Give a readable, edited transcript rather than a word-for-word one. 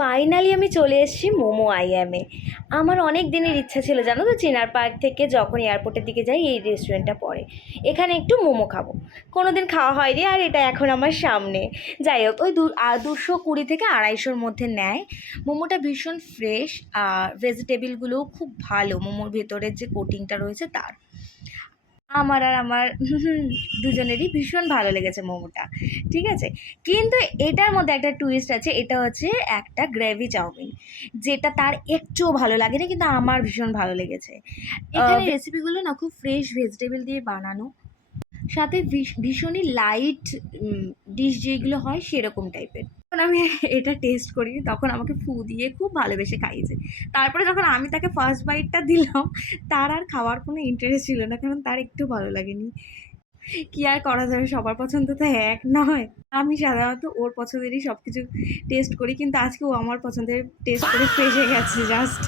Finally আমি চলে এসেছি মোমো আইএমে। আমার অনেক দিনের ইচ্ছা ছিল জানো তো, চিনার পার্ক থেকে যখন এয়ারপোর্টের দিকে যাই এই রেস্টুরেন্টটা পড়ে, এখানে একটু মোমো খাবো। কোনো দিন খাওয়া হয়নি, আর এটা এখন আমার সামনে। যাই হোক, ওই 220 থেকে 250-র মধ্যে নেয়। মোমোটা ভীষণ ফ্রেশ, আর ভেজিটেবিলগুলোও খুব ভালো, মোমোর ভেতরের যে কোটিংটা রয়েছে তার। আমার দুজনেরই ভীষণ ভালো লেগেছে মোমোটা, ঠিক আছে। কিন্তু এটার মধ্যে একটা টুইস্ট আছে, এটা হচ্ছে একটা গ্রেভি চাউমিন, যেটা তার একটুও ভালো লাগেনি, কিন্তু আমার ভীষণ ভালো লেগেছে। এখানে রেসিপিগুলো না খুব ফ্রেশ ভেজিটেবল দিয়ে বানানো, সাথে ভীষণই লাইট ডিশ যেগুলো হয় সেরকম টাইপের। যখন আমি এটা টেস্ট করি তখন আমাকে ফু দিয়ে খুব ভালোবেসে খাইয়েছে। তারপরে যখন আমি তাকে ফার্স্ট বাইটটা দিলাম, তার আর খাওয়ার কোনো ইন্টারেস্ট ছিল না, কারণ তার একটু ভালো লাগেনি। কি আর করা যাবে, সবার পছন্দ তো এক নয়। আমি সাধারণত ওর পছন্দেরই সব কিছু টেস্ট করি, কিন্তু আজকে ও আমার পছন্দের টেস্ট করে ফেসে গেছে জাস্ট।